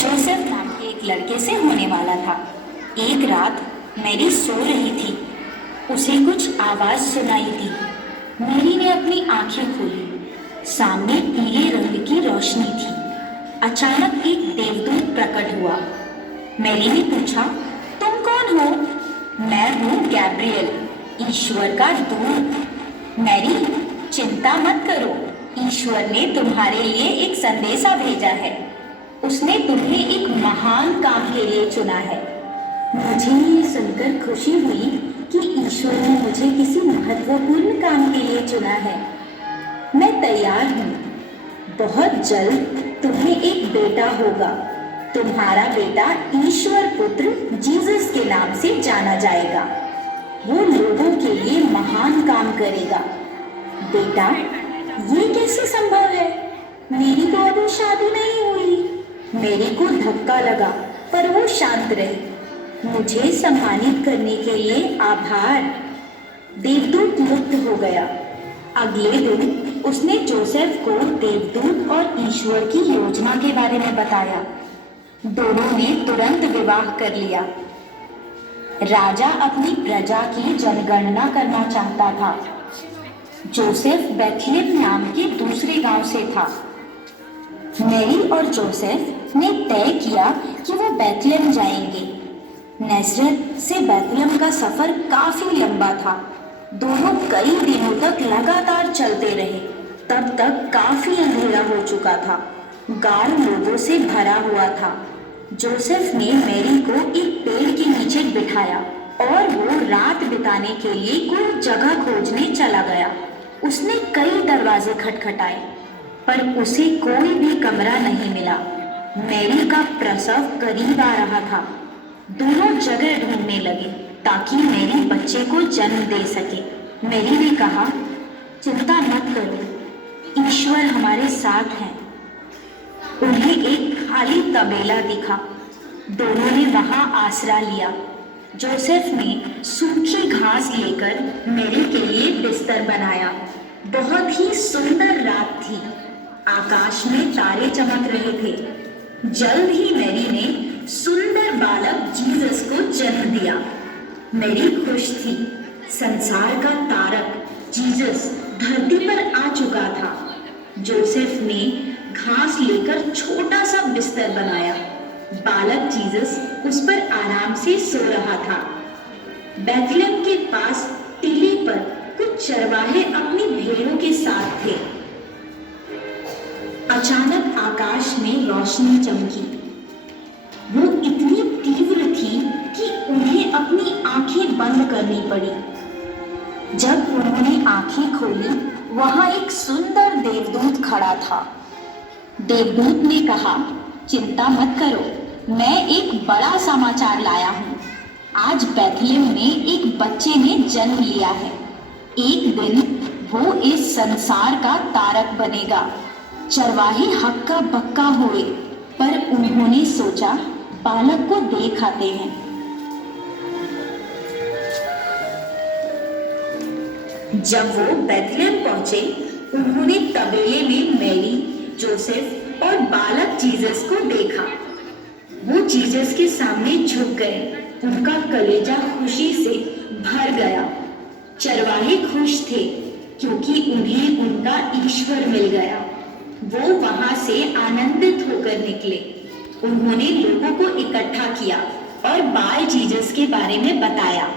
Joseph नाम के एक लड़के से होने वाला था। एक रात मैरी सो रही थी। उसे कुछ आवाज सुनाई दी। मैरी ने अपनी आंखें खोली। सामने पीले रंग की रोशनी थी। अचानक एक देवदूत प्रकट हुआ। मैरी ने पूछा, तुम कौन हो? मैं हूँ गैब्रियल, ईश्वर का दूत। मैरी, चिंता मत करो, ईश्वर ने तुम्हारे लिए एक संदेशा भेजा है। उसने तुम्हें एक महान काम के लिए चुना है। मुझे ये सुनकर खुशी हुई कि ईश्वर ने मुझे किसी महत्वपूर्ण काम के लिए चुना है। मैं तैयार हूँ। बहुत जल्द तुम्हें एक बेटा होगा। तुम्हारा बेटा ईश्वर पुत्र जीसस के नाम से जाना जाएगा। वो लोगों के लिए महान काम करेगा। बेटा, ये कैसे संभव है? मेरी तो अभी शादी नहीं हुई। मेरी को धक्का लगा, पर वो शांत रही। मुझे सम्मानित करने के लिए आभार। देवदूत मुक्त हो गया। अगले दिन उसने जोसेफ को देवदूत और ईश्वर की योजना के बारे में बताया। दोनों ने तुरंत विवाह कर लिया। राजा अपनी प्रजा की जनगणना करना चाहता था। जोसेफ बेथलेहम नाम के दूसरे गांव से था। मैरी और जोसेफ ने तय किया कि वो बेथलेहम जाएंगे। नाज़रेथ से बेथलेहम का सफर काफी लंबा था। दोनों कई दिनों तक लगातार चलते रहे। तब तक काफी अंधेरा हो चुका था। गांव लोगों से भरा हुआ था। जोसेफ ने मैरी को एक पेड़ के नीचे बिठाया और वो रात बिताने के लिए कोई जगह खोजने चला गया। उसने कई दरवाजे खटखटाए, पर उसे कोई भी कमरा नहीं मिला। मैरी का प्रसव करीब आ रहा था। दोनों जगह ढूंढने लगे ताकि मैरी बच्चे को जन्म दे सके। मैरी ने कहा, चिंता मत करो, ईश्वर हमारे साथ है। उन्हें एक खाली तबेला दिखा। दोनों ने वहां आसरा लिया। जोसेफ ने सूखी घास लेकर मैरी के लिए बिस्तर बनाया। बहुत ही सुंदर रात थी। आकाश में तारे चमक रहे थे। जल्द ही मैरी ने सुंदर बालक जीसस को जन्म दिया। मैरी खुश थी। संसार का तारक जीसस धरती पर आ चुका था। जोसेफ ने घास लेकर छोटा सा बिस्तर बनाया। बालक जीसस उस पर आराम से सो रहा था। बेथलेहम के पास टीले पर कुछ चरवाहे अपनी भेड़ों के साथ थे। अचानक आकाश में रोशनी चमकी। वो इतनी तीव्र थी कि उन्हें अपनी आंखें बंद करनी पड़ी। जब उन्होंने आंखें खोली, वहां एक सुंदर देवदूत खड़ा था। देवदूत ने कहा, चिंता मत करो, मैं एक बड़ा समाचार लाया हूँ। आज बेथलेहम में एक बच्चे ने जन्म लिया है। एक दिन वो इस संसार का तारक बनेगा। चरवाहे हक्का बक्का हुए, पर उन्होंने सोचा बालक को देख आते हैं। जब वो बेथलेहम पहुंचे, उन्होंने तबेले में मैरी, जोसेफ और बालक जीसस को देखा। वो जीसस के सामने झुक गए। उनका कलेजा खुशी से भर गया। चरवाहे खुश थे क्योंकि उन्हें उनका ईश्वर मिल गया। वो वहां से आनंदित होकर निकले। उन्होंने लोगों को इकट्ठा किया और बाल जीसस के बारे में बताया।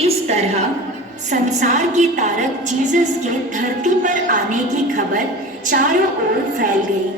इस तरह संसार के तारक जीसस के धरती पर आने की खबर चारों ओर फैल गई।